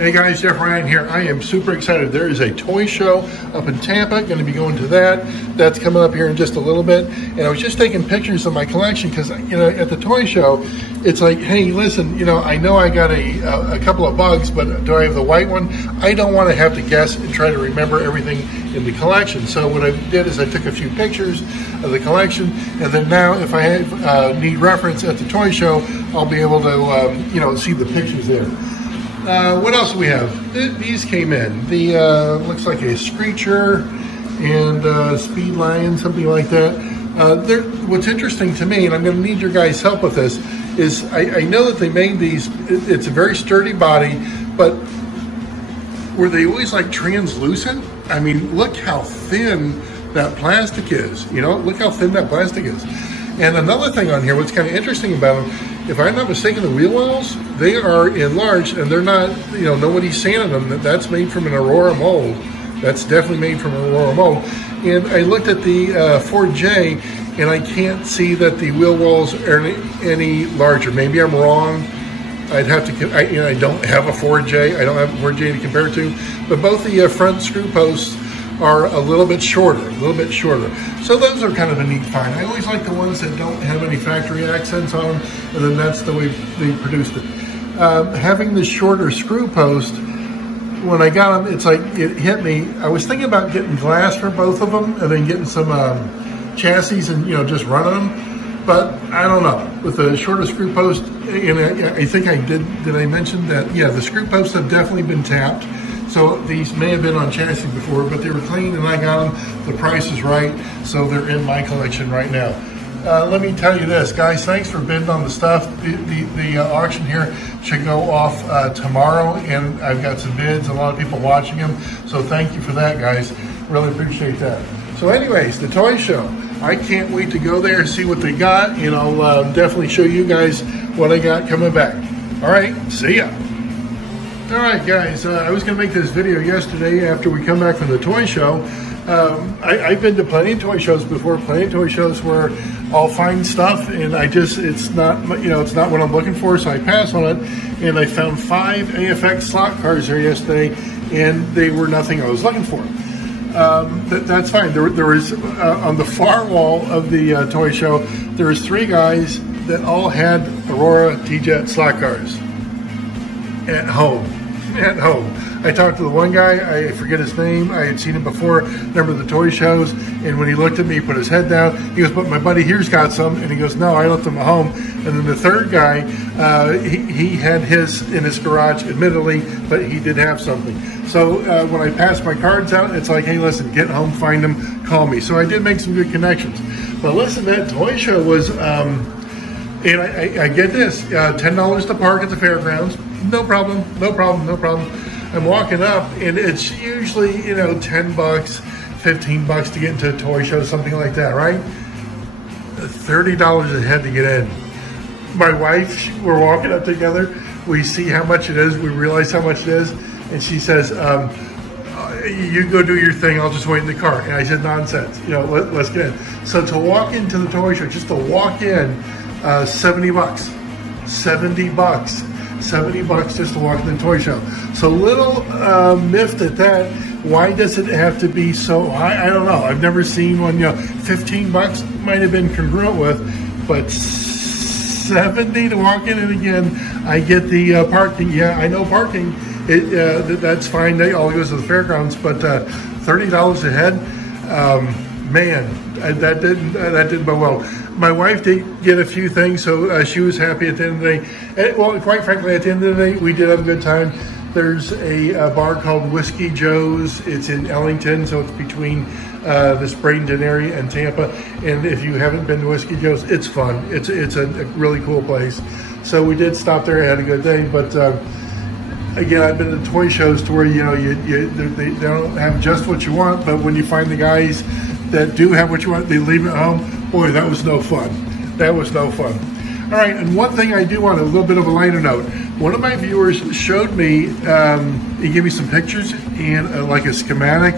Hey guys, Jeff Ryan here. I am super excited. There is a toy show up in Tampa. Going to be going to that. That's coming up here in just a little bit. And I was just taking pictures of my collection because, you know, at the toy show, it's like, hey, listen, you know I got a couple of bugs, but do I have the white one? I don't want to have to guess and try to remember everything in the collection. So what I did is I took a few pictures of the collection, and then now if I have, need reference at the toy show, I'll be able to, you know, see the pictures there. What else do we have? These came in. The looks like a Screecher and Speed Lion, something like that. What's interesting to me, and I'm going to need your guys' help with this, is I know that they made these. It's a very sturdy body, but were they always like translucent? I mean, look how thin that plastic is. You know, look how thin that plastic is. And another thing on here, what's kind of interesting about them, if I'm not mistaken, the wheel wells, they are enlarged and they're not, you know, nobody's sanded them. That's made from an Aurora mold. That's definitely made from an Aurora mold. And I looked at the 4J and I can't see that the wheel wells are any larger. Maybe I'm wrong. I'd have to, I don't have a 4J. I don't have a 4J to compare to, but both the front screw posts are a little bit shorter, So those are kind of a neat find. I always like the ones that don't have any factory accents on them, and then that's the way they produced it. Having the shorter screw post, when I got them, it's like it hit me. I was thinking about getting glass for both of them and then getting some chassis and, you know, just running them. But I don't know. With the shorter screw post, and I think I did I mention that? Yeah, the screw posts have definitely been tapped. So these may have been on chassis before, but they were clean and I got them. The price is right, so they're in my collection right now. Let me tell you this, guys, thanks for bidding on the stuff. The auction here should go off tomorrow, and I've got some bids, a lot of people watching them, so thank you for that, guys. Really appreciate that. So anyways, the toy show. I can't wait to go there and see what they got, and I'll definitely show you guys what I got coming back. All right, see ya. All right, guys, I was going to make this video yesterday after we come back from the toy show. I've been to plenty of toy shows before, plenty of toy shows where I'll find stuff and it's not, you know, it's not what I'm looking for, so I pass on it. And I found 5 AFX slot cars here yesterday, and they were nothing I was looking for. That's fine. There was, on the far wall of the toy show, there was 3 guys that all had Aurora T-Jet slot cars at home. I talked to the one guy, I forget his name, I had seen him before, remember the toy shows, and when he looked at me, he put his head down, he goes, but my buddy here's got some, and he goes, no, I left them at home. And then the third guy, he had his in his garage, admittedly, but he did have something. So when I passed my cards out, it's like, hey, listen, get home, find them, call me. So I did make some good connections. But listen, that toy show was, and I get this, $10 to park at the fairgrounds. No problem. I'm walking up and it's usually, you know, 10 bucks, 15 bucks to get into a toy show, something like that, right? $30 a head to get in. My wife, we're walking up together. We see how much it is. We realize how much it is. And she says, you go do your thing. I'll just wait in the car. And I said, nonsense. You know, let's get in. So to walk into the toy show, just to walk in, 70 bucks. 70 bucks just to walk in the toy show. So little miffed at that. Why does it have to be so high? I don't know. I've never seen one, you know, 15 bucks might have been congruent with, but 70 to walk in. And again, I get the parking. Yeah, I know parking. That's fine. They all goes to the fairgrounds, but $30 a head, man, that didn't go well. My wife did get a few things, so she was happy at the end of the day. And, well, quite frankly, at the end of the day, we did have a good time. There's a bar called Whiskey Joe's. It's in Ellington, so it's between this Bradenton area and Tampa. And if you haven't been to Whiskey Joe's, it's fun. It's a really cool place. So we did stop there, had a good day. But again, I've been to toy shows to where, you know, they don't have just what you want, but when you find the guys that do have what you want, they leave it at home. Boy, that was no fun. That was no fun. All right, and one thing I do want, a little bit of a lighter note. One of my viewers showed me, he gave me some pictures and like a schematic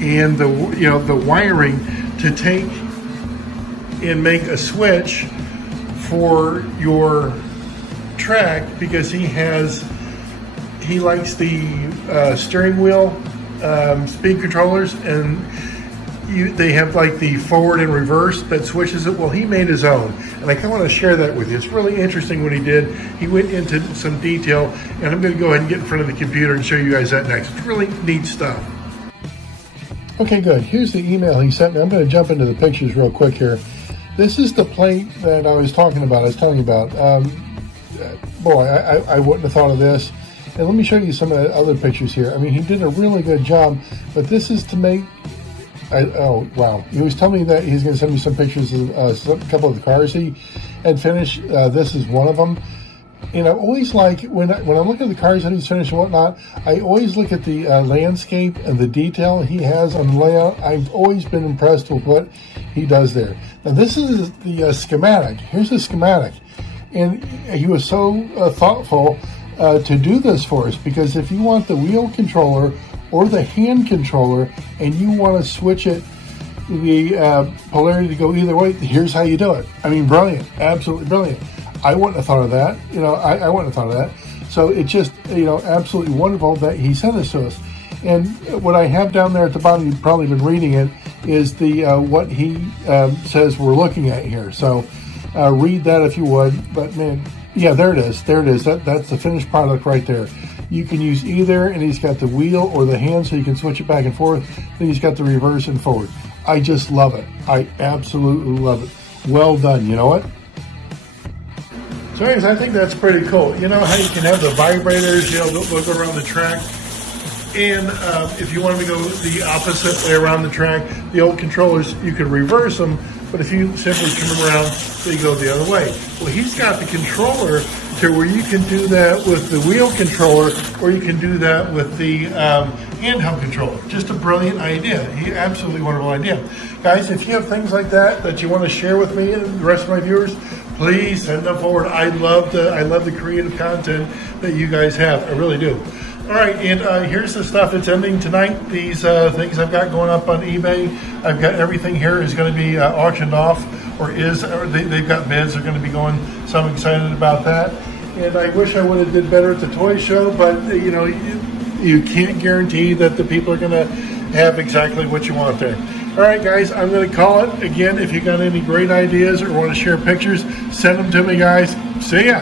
and the wiring to take and make a switch for your track, because he has he likes the steering wheel speed controllers, and they have like the forward and reverse that switches it. Well, he made his own, and I kind of want to share that with you. It's really interesting what he did. He went into some detail, and I'm going to go ahead and get in front of the computer and show you guys that next. It's really neat stuff. Okay, good. Here's the email he sent me. I'm going to jump into the pictures real quick here. This is the plate that I was talking about, I was telling you about. Boy, I wouldn't have thought of this. And let me show you some of the other pictures here. I mean, he did a really good job, but this is to make... oh, wow. He was telling me that he's going to send me some pictures of a couple of the cars he had finished. This is one of them. And I always like, when I look at the cars that he's finished and whatnot, I always look at the landscape and the detail he has on the layout. I've always been impressed with what he does there. Now, this is the schematic. Here's the schematic. And he was so thoughtful to do this for us, because if you want the wheel controller or the hand controller and you want to switch it, the polarity to go either way, here's how you do it. I mean, brilliant, absolutely brilliant. I wouldn't have thought of that. You know, I wouldn't have thought of that. So it's just, you know, absolutely wonderful that he sent this to us. And what I have down there at the bottom, you've probably been reading it, is the what he says we're looking at here. So read that if you would. But man, yeah, there it is. There it is. That's the finished product right there. You can use either, and he's got the wheel or the hand, so you can switch it back and forth. Then he's got the reverse and forward. I just love it. I absolutely love it. Well done. You know what? So anyways, I think that's pretty cool. You know how you can have the vibrators, you know, they'll go around the track. And if you wanted to go the opposite way around the track, the old controllers, you could reverse them. But if you simply turn them around, they go the other way. Well, he's got the controller to where you can do that with the wheel controller, or you can do that with the handheld controller. Just a brilliant idea. Absolutely wonderful idea. Guys, if you have things like that you want to share with me and the rest of my viewers, please send them forward. I love the creative content that you guys have. I really do. All right, and here's the stuff that's ending tonight. These things I've got going up on eBay. I've got everything here is going to be auctioned off, or they've got bids. They're going to be going, so I'm excited about that. And I wish I would have did better at the toy show, but you know, you can't guarantee that the people are going to have exactly what you want there. All right, guys, I'm going to call it. Again, if you got any great ideas or want to share pictures, send them to me, guys. See ya.